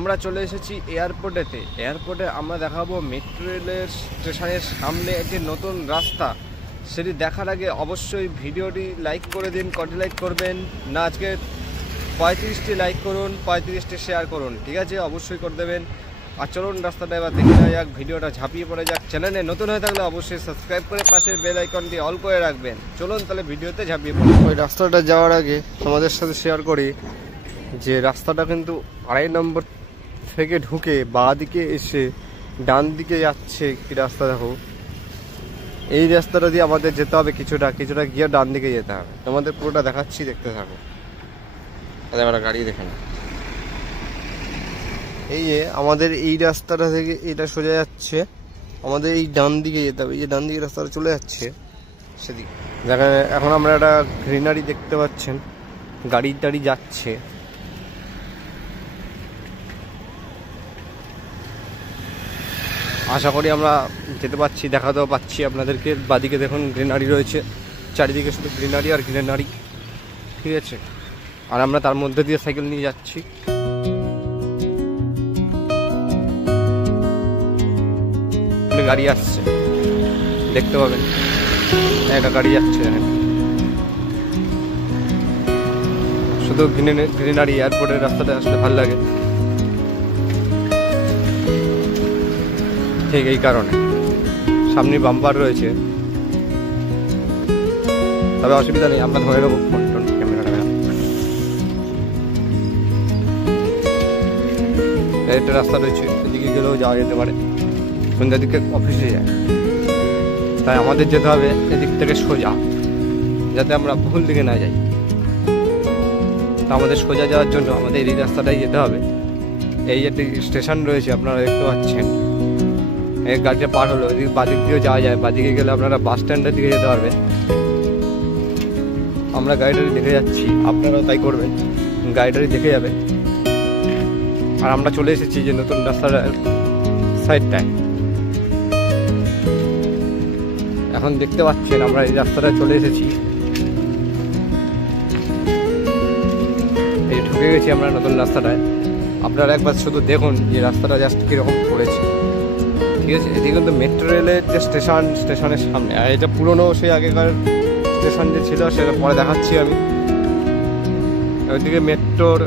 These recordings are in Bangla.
আমরা চলে এসেছি এয়ারপোর্টেতে। এয়ারপোর্টে আমরা দেখাবো মেট্রো রেলের স্টেশনের সামনে একটি নতুন রাস্তা। সেটি দেখার আগে অবশ্যই ভিডিওটি লাইক করে দিন। কটি লাইক করবেন না? আজকে 35টি লাইক করুন, 35টি শেয়ার করুন, ঠিক আছে? অবশ্যই করে দেবেন। আর চলুন রাস্তাটা এবার দেখে নেওয়া যাক, ভিডিওটা ঝাঁপিয়ে পড়ে যাক। চ্যানেলে নতুন হয়ে থাকলে অবশ্যই সাবস্ক্রাইব করে পাশের বেল আইকনটি অল করে রাখবেন। চলুন তাহলে ভিডিওতে ঝাঁপিয়ে পড়ি। ওই রাস্তাটা যাওয়ার আগে তোমাদের সাথে শেয়ার করি যে রাস্তাটা কিন্তু 2.5 নম্বর থেকে ঢুকে বাঁ দিকে এসে ডান দিকে যাচ্ছে কি রাস্তা। দেখো, এই রাস্তাটা দিয়ে আমাদের যেতে হবে কিছুটা গিয়ে ডান দিকে যেতে হবে। তোমাদের পুরোটা দেখাচ্ছি, দেখতে থাকো। আমরা গাড়ি দেখে না, এই যে আমাদের এই রাস্তাটা থেকে এটা সোজা যাচ্ছে, আমাদের এই ডান দিকে যেতে হবে। এই যে ডান দিকে রাস্তাটা চলে যাচ্ছে সেদিকে। দেখেন এখন আমরা একটা গ্রিনারি দেখতে পাচ্ছেন, গাড়ি টাড়ি যাচ্ছে। আশা করি আমরা যেতে পারছি, দেখাতেও পাচ্ছি আপনাদেরকে। বাদিকে দেখুন গ্রিনারি রয়েছে, চারিদিকে শুধু গ্রিনারি আর গ্রিনারি, ঠিক আছে? আর আমরা তার মধ্যে দিয়ে সাইকেল নিয়ে যাচ্ছি। গাড়ি আসছে, দেখতে পাবেন একটা গাড়ি যাচ্ছে। শুধু গ্রিনারি এয়ারপোর্টের রাস্তাটা আসলে ভালো লাগে, ঠিক এই কারণে। সামনে বাম্পার রয়েছে, তবে অসুবিধা নেই, আমরা ধরে নেবো ফোন টোন ক্যামেরাটা। একটা রাস্তা রয়েছে, এদিকে গেলেও যাওয়া যেতে পারে। সন্ধ্যার দিকে অফিসে যায়, তাই আমাদের যেতে হবে এদিক থেকে সোজা, যাতে আমরা ভুল দিকে না যাই। তা আমাদের সোজা যাওয়ার জন্য আমাদের এই রাস্তাটাই যেতে হবে। এই একটি স্টেশন রয়েছে, আপনারা দেখতে পাচ্ছেন। এই গাড়িটা পার হলো, এদিকে বাদিক দিয়েও যাওয়া যায়। বাদিকে গেলে আপনারা বাস স্ট্যান্ডের দিকে যেতে পারবেন। আমরা গাড়িটারি দেখে যাচ্ছি, আপনারাও তাই করবেন, গাড়িটারি দেখে যাবেন। আর আমরা চলে এসেছি যে নতুন রাস্তাটার সাইডটায়। এখন দেখতে পাচ্ছেন আমরা এই রাস্তাটায় চলে এসেছি, এই ঢুকে গেছি আমরা নতুন রাস্তাটায়। আপনারা একবার শুধু দেখুন যে রাস্তাটা জাস্ট কীরকম পড়েছে, ঠিক আছে? এটি কিন্তু মেট্রো রেলের যে স্টেশনের সামনে। আর এটা পুরনো সেই আগেকার স্টেশন যে ছিল, সেটা পরে দেখাচ্ছি আমি। ওইদিকে মেট্রোর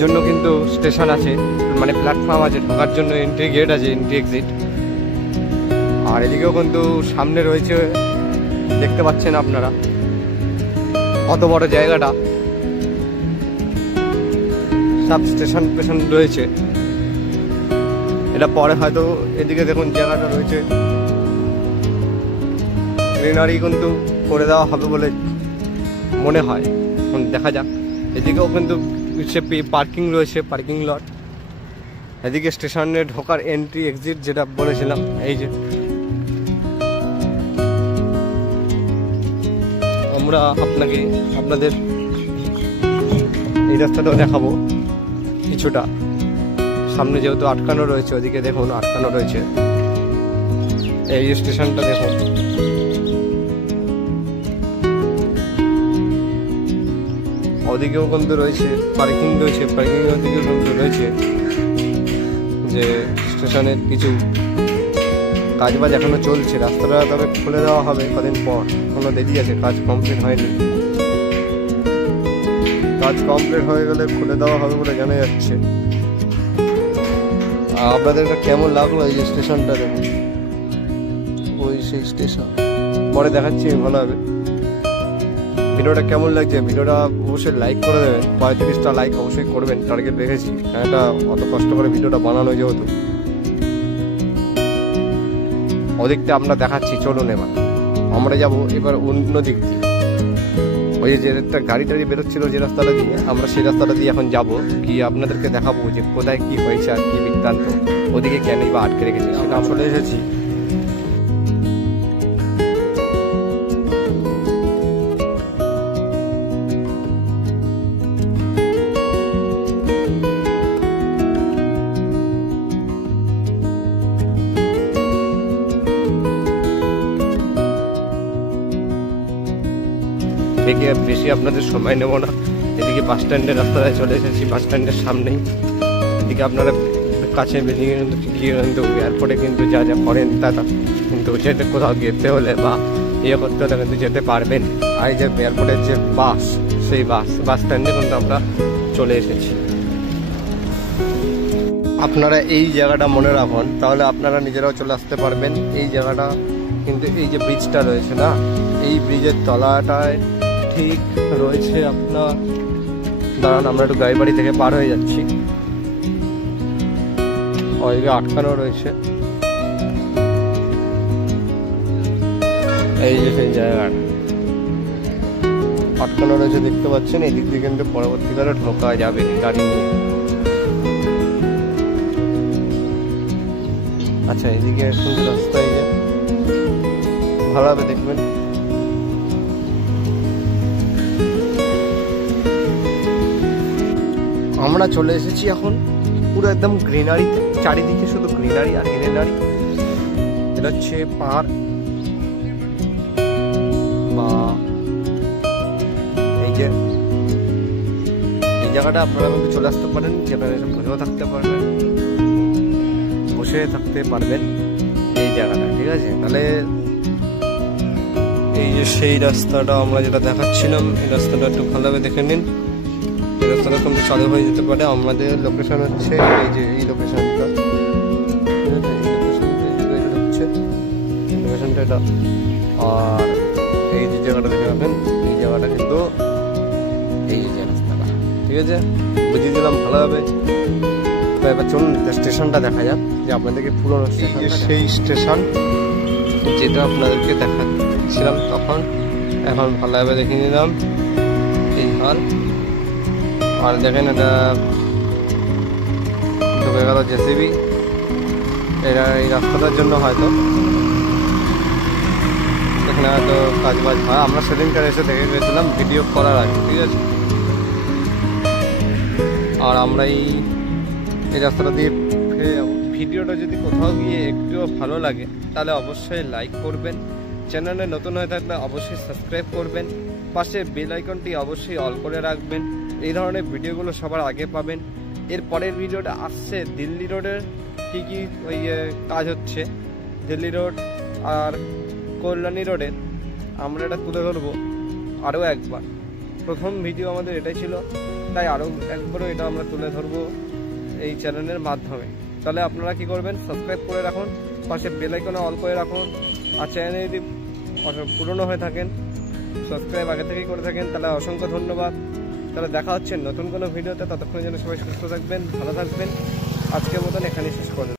জন্য কিন্তু স্টেশন আছে, মানে প্ল্যাটফর্ম আছে, ঢোকার জন্য এন্ট্রি গেট আছে, এন্ট্রি এক্সিট। আর এদিকেও কিন্তু সামনে রয়েছে, দেখতে পাচ্ছেন আপনারা কত বড় জায়গাটা। সব স্টেশন রয়েছে। এটা পরে হয়তো এদিকে দেখুন জায়গাটা রয়েছে, গ্রিনারি কিন্তু করে দেওয়া হবে বলে মনে হয়, দেখা যাক। এদিকেও কিন্তু পার্কিং রয়েছে, পার্কিং লট। এদিকে স্টেশনে ঢোকার এন্ট্রি এক্সিট যেটা বলেছিলাম, এই যে আমরা আপনাদের এই রাস্তাটাও দেখাবো কিছুটা। সামনে যেহেতু আটকানো রয়েছে, ওদিকে দেখুন আটকানো রয়েছে। এই স্টেশনটা দেখুন, ওদিকেও কিন্তু রয়েছে পার্কিং রয়েছে, পার্কিং ওদিকেও কিন্তু রয়েছে। যে স্টেশনের কিছু কাজবাজ এখনো চলছে, রাস্তাটা তবে খুলে দেওয়া হবে কদিন পর, কোনো দেরি আছে, কাজ কমপ্লিট হয়নি। কাজ কমপ্লিট হয়ে গেলে খুলে দেওয়া হবে বলে জানা যাচ্ছে। আপনাদের কেমন লাগলো এই স্টেশনটা দেখুন, ওই সেই স্টেশন পরে দেখাচ্ছি, ভালো হবে। ভিডিওটা কেমন লাগছে ভিডিওটা অবশ্যই লাইক করে দেবেন। 35টা লাইক অবশ্যই করবেন, টার্গেট রেখেছি। এটা অত কষ্ট করে ভিডিওটা বানানো যেহেতু। ওদিকটা আমরা দেখাচ্ছি, চলুন এবার আমরা যাব এবার অন্য দিক দিয়ে। ওই যে একটা গাড়ি টাড়ি বেরোচ্ছিল যে রাস্তাটা দিয়ে, আমরা সেই রাস্তাটা দিয়ে এখন যাব, গিয়ে আপনাদেরকে দেখাবো যে কোথায় কি হয়েছে আর কি বৃত্তান্ত, ওদিকে কেনই বা আটকে রেখেছি সেটা চলে এসেছি। দেখে বেশি আপনাদের সময় নেব না। এদিকে বাস স্ট্যান্ডের রাস্তায় চলে এসেছি, বাস স্ট্যান্ডের সামনেই। এদিকে আপনারা কাছে বেরিয়ে কিন্তু গিয়ে কিন্তু এয়ারপোর্টে কিন্তু যা যা করেন তা কিন্তু যেতে কোথাও যেতে হলে বা ইয়ে করতে হলে কিন্তু যেতে পারবেন। আর এই যে এয়ারপোর্টের যে বাস, সেই বাস স্ট্যান্ডে কিন্তু আমরা চলে এসেছি। আপনারা এই জায়গাটা মনে রাখুন, তাহলে আপনারা নিজেরাও চলে আসতে পারবেন। এই জায়গাটা কিন্তু এই যে ব্রিজটা রয়েছে না, এই ব্রিজের তলাটায় ঠিক রয়েছে আপনার, দাঁড়ান আমরা একটু গাড়ি বাড়ি থেকে পার হয়ে যাচ্ছি, ওইদিকে আটকানো রয়েছে। এই যে সেই জায়গাটা আটকানো রয়েছে দেখতে পাচ্ছেন, এই দিক দিয়ে কিন্তু পরবর্তীকালে ঢোকা যাবে গাড়ি নিয়ে। আচ্ছা এদিকে কিন্তু রাস্তায় যে ভালোভাবে দেখবেন। আমরা চলে এসেছি এখন পুরো একদম গ্রিনারি, চারিদিকে শুধু গ্রিনারি আর গ্রিনারি। এটা হচ্ছে পাহাড় বা এই যে এই জায়গাটা আপনারা কিন্তু চলে আসতে পারেন, যেখানে বসেও থাকতে পারবেন, বসে থাকতে পারবেন এই জায়গাটা, ঠিক আছে। তাহলে এই যে সেই রাস্তাটা আমরা যেটা দেখাচ্ছিলাম, এই রাস্তাটা একটু ভালোভাবে দেখে নিন। এই রাস্তাটা কিন্তু চালু হয়ে যেতে পারে। আমাদের লোকেশন হচ্ছে এই যে এই লোকেশনটা, লোকেশনটা এটা। আর এই যে জায়গাটা দেখে রাখবেন, এই জায়গাটা কিন্তু এই যে রাস্তাটা, ঠিক আছে, বুঝিয়ে দিলাম ভালোভাবে। তো এবার চলুন স্টেশনটা দেখা যাক, যে আপনাদেরকে পুরোনো স্টেশন, সেই স্টেশন যেটা আপনাদেরকে দেখাচ্ছিলাম তখন, এখন ভালোভাবে দেখে নিলাম এই হাল। আর দেখেন এটা ঢুকে গেল জেসিবি, এরা এই রাস্তাটার জন্য হয়তো এখানে হয়তো কাজ বাজ হয়। আমরা সেদিনকার এসে দেখে গেছিলাম ভিডিও করার আগে, ঠিক আছে। আর আমরা এই রাস্তাটা দিয়ে ফিরে যাবো। ভিডিওটা যদি কোথাও গিয়ে একটুও ভালো লাগে তাহলে অবশ্যই লাইক করবেন, চ্যানেলে নতুন হয়ে থাকলে অবশ্যই সাবস্ক্রাইব করবেন, পাশে বেল আইকনটি অবশ্যই অল করে রাখবেন। এই ধরনের ভিডিওগুলো সবার আগে পাবেন। এর পরের ভিডিওটা আসছে দিল্লি রোডের কী কী ওই কাজ হচ্ছে, দিল্লি রোড আর কল্যাণী রোডের আমরা এটা তুলে ধরবো আরও একবার। প্রথম ভিডিও আমাদের এটাই ছিল, তাই আরও একবারও এটা আমরা তুলে ধরবো এই চ্যানেলের মাধ্যমে। তাহলে আপনারা কি করবেন, সাবস্ক্রাইব করে রাখুন, পাশে বেল আইকনে অল করে রাখুন। আর চ্যানেলে যদি পুরনো হয়ে থাকেন, সাবস্ক্রাইব আগে থেকেই করে থাকেন, তাহলে অসংখ্য ধন্যবাদ। তাহলে দেখা হচ্ছে নতুন কোনো ভিডিওতে, ততক্ষণে যেন সবাই সুস্থ থাকবেন, ভালো থাকবেন। আজকের মতন এখানেই শেষ করবেন।